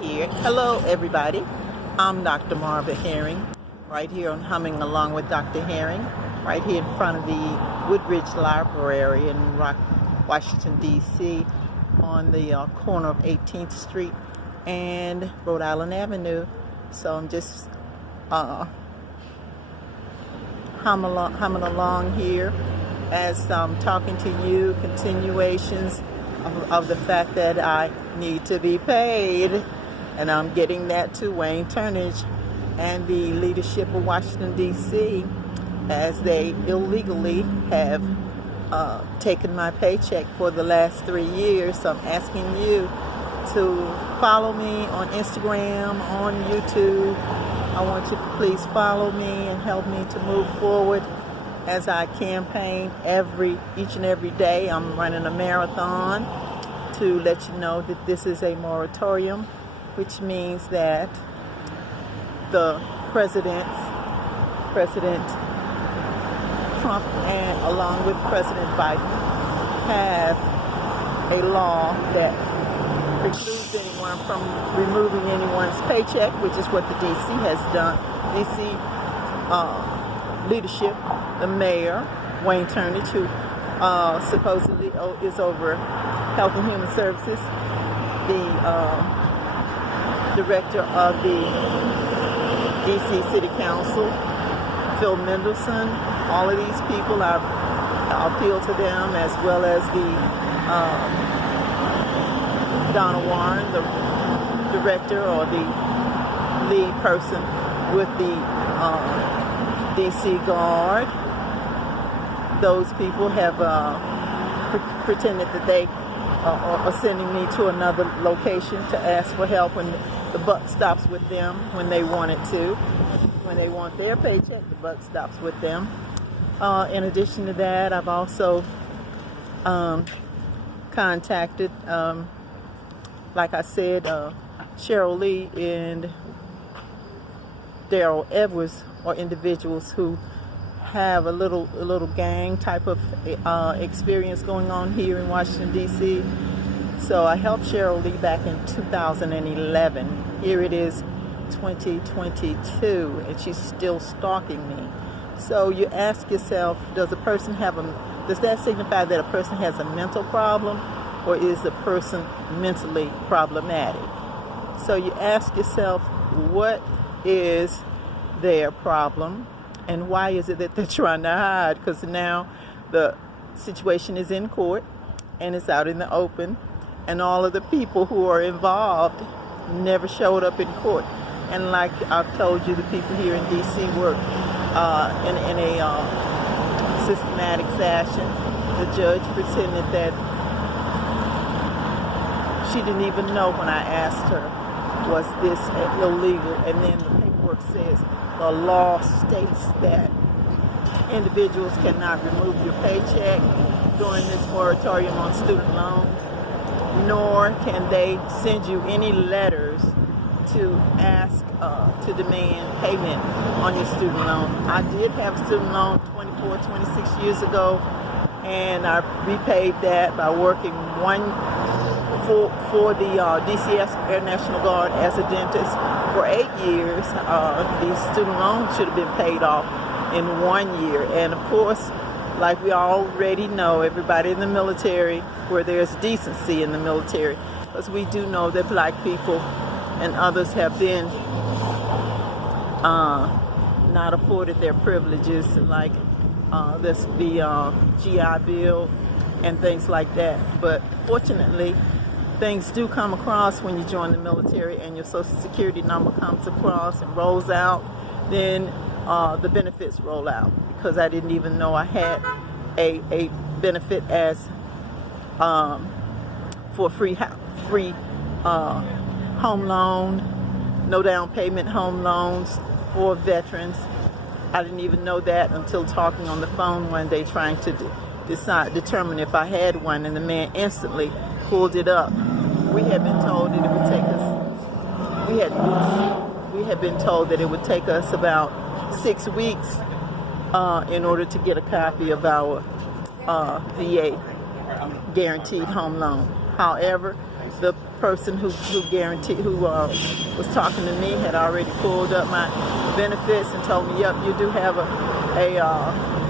here. Hello everybody, I'm Dr. Marva Herring, right here on Humming Along with Dr. Herring, right here in front of the Woodridge Library in Washington DC on the corner of 18th Street and Rhode Island Avenue. So I'm just humming along here as I'm talking to you, continuations of the fact that I need to be paid, and I'm getting that to Wayne Turnage and the leadership of Washington DC, as they illegally have taken my paycheck for the last 3 years. So I'm asking you to follow me on Instagram, on YouTube. I want you to please follow me and help me to move forward as I campaign each and every day. I'm running a marathon to let you know that this is a moratorium, which means that the President Trump and along with President Biden have a law that precludes anyone from removing anyone's paycheck, which is what the DC has done. DC leadership, the mayor, Wayne Turnage, who supposedly is over Health and Human Services, the director of the DC City Council, Phil Mendelson, all of these people, I appeal to them, as well as the Donna Warren, the director or the lead person with the DC Guard. Those people have pretended that they are sending me to another location to ask for help when the buck stops with them when they want it to. When they want their paycheck, the buck stops with them. In addition to that, I've also contacted, like I said, Cheryl Lee and Daryl Edwards, or individuals who have a little gang type of experience going on here in Washington DC. So I helped Cheryl Lee back in 2011. Here it is 2022, and she's still stalking me. So you ask yourself, does that signify that a person has a mental problem, or is the person mentally problematic? So you ask yourself, what is their problem, and why is it that they're trying to hide? Because now the situation is in court and it's out in the open, and all of the people who are involved never showed up in court. And like I've told you, the people here in DC work in a systematic fashion. The judge pretended that she didn't even know when I asked her, was this illegal? And then the paperwork says the law states that individuals cannot remove your paycheck during this moratorium on student loans, nor can they send you any letters to ask to demand payment on your student loan. I did have a student loan 26 years ago, and I repaid that by working for the DCS Air National Guard as a dentist for 8 years. The student loan should have been paid off in 1 year. And of course, like we already know, everybody in the military, where there's decency in the military, because we do know that black people and others have been not afforded their privileges, like the GI Bill and things like that. But fortunately, things do come across when you join the military, and your Social Security number comes across and rolls out. Then the benefits roll out, because I didn't even know I had a benefit as for free home loan, no down payment home loans for veterans. I didn't even know that until talking on the phone one day, trying to determine if I had one, and the man instantly pulled it up. We had been told that it would take us. We had been told that it would take us about 6 weeks in order to get a copy of our VA guaranteed home loan. However, the person who was talking to me had already pulled up my benefits and told me, yep, you do have a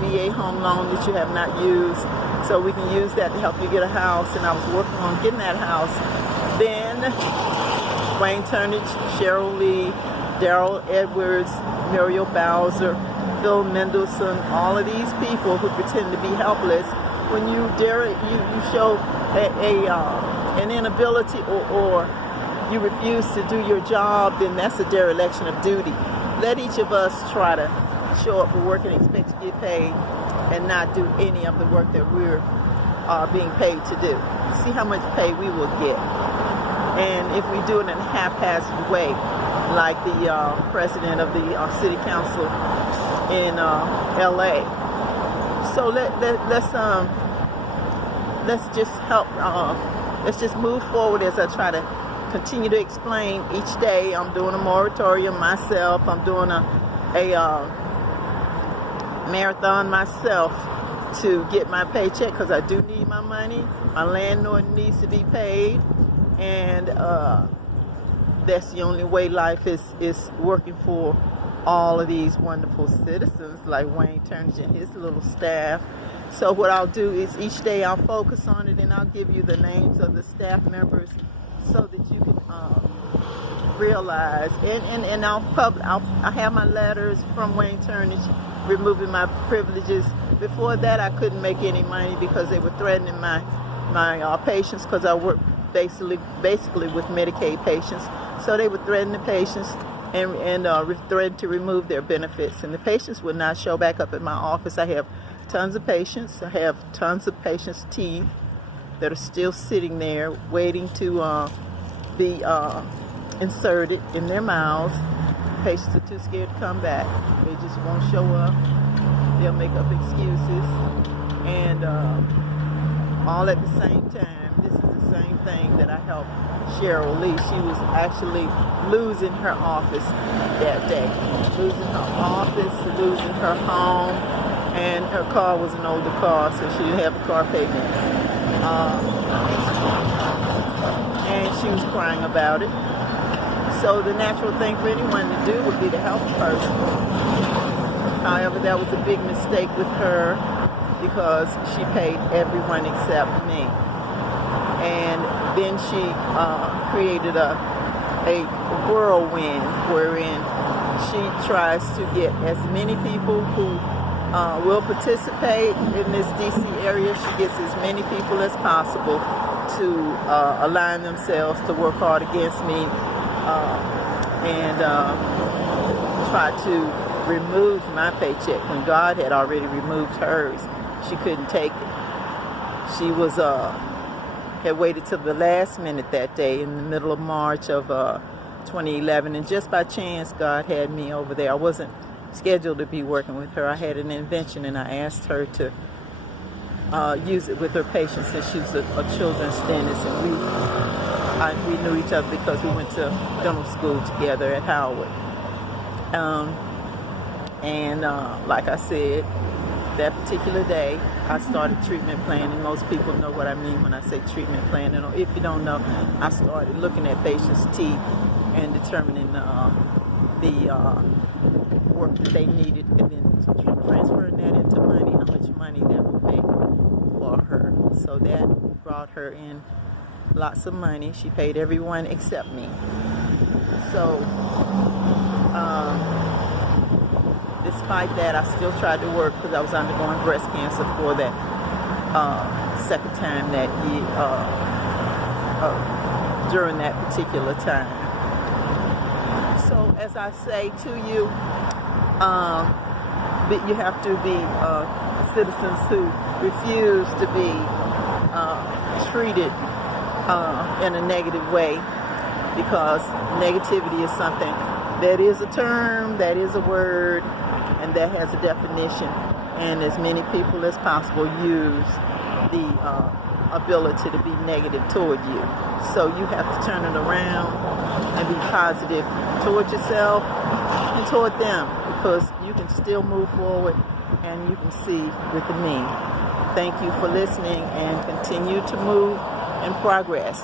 VA home loan that you have not used, so we can use that to help you get a house. And I was working on getting that house. Then Wayne Turnage, Cheryl Lee, Daryl Edwards, Muriel Bowser, Phil Mendelson, all of these people who pretend to be helpless. When you show an inability or you refuse to do your job, then that's a dereliction of duty. Let each of us try to show up for work and expect to get paid and not do any of the work that we're being paid to do. See how much pay we will get. And if we do it in a haphazard way, like the president of the city council in LA. So let's just help. Let's just move forward as I try to continue to explain each day. I'm doing a moratorium myself. I'm doing a marathon myself to get my paycheck because I do need my money. My landlord needs to be paid, and that's the only way life is working for all of these wonderful citizens like Wayne Turnage and his little staff. So what I'll do is each day I'll focus on it, and I'll give you the names of the staff members so that you can realize. And I'll have my letters from Wayne Turnage removing my privileges. Before that, I couldn't make any money because they were threatening my patients, because I work basically with Medicaid patients. So they would threaten the patients and threaten to remove their benefits, and the patients would not show back up at my office. I have tons of patients. I have tons of patients' teeth that are still sitting there waiting to be inserted in their mouths. Patients are too scared to come back. They just won't show up. They'll make up excuses, and all at the same time. This is the same thing that I helped Cheryl Lee. She was actually losing her office that day. Losing her office, losing her home, and her car was an older car, so she didn't have a car payment. And she was crying about it. So the natural thing for anyone to do would be to help a person. However, that was a big mistake with her because she paid everyone except me. And then she created a whirlwind wherein she tries to get as many people who will participate in this DC area. She gets as many people as possible to align themselves to work hard against me and try to remove my paycheck when God had already removed hers. She couldn't take it. She was had waited till the last minute that day in the middle of March of 2011, and just by chance God had me over there. I wasn't scheduled to be working with her. I had an invention, and I asked her to use it with her patients since she was a children's dentist, and we knew each other because we went to dental school together at Howard. Like I said, that particular day, I started treatment planning. Most people know what I mean when I say treatment planning, or if you don't know, I started looking at patients' teeth and determining the work that they needed, and then transferring that into money, how much money that would make for her. So that brought her in lots of money. She paid everyone except me. So despite that, I still tried to work because I was undergoing breast cancer for that second time that year, during that particular time. So as I say to you, that you have to be citizens who refuse to be treated in a negative way, because negativity is something that is a term, that is a word, and that has a definition, and as many people as possible use the ability to be negative toward you. So you have to turn it around and be positive toward yourself and toward them, because you can still move forward, and you can see with me. Thank you for listening, and continue to move in progress.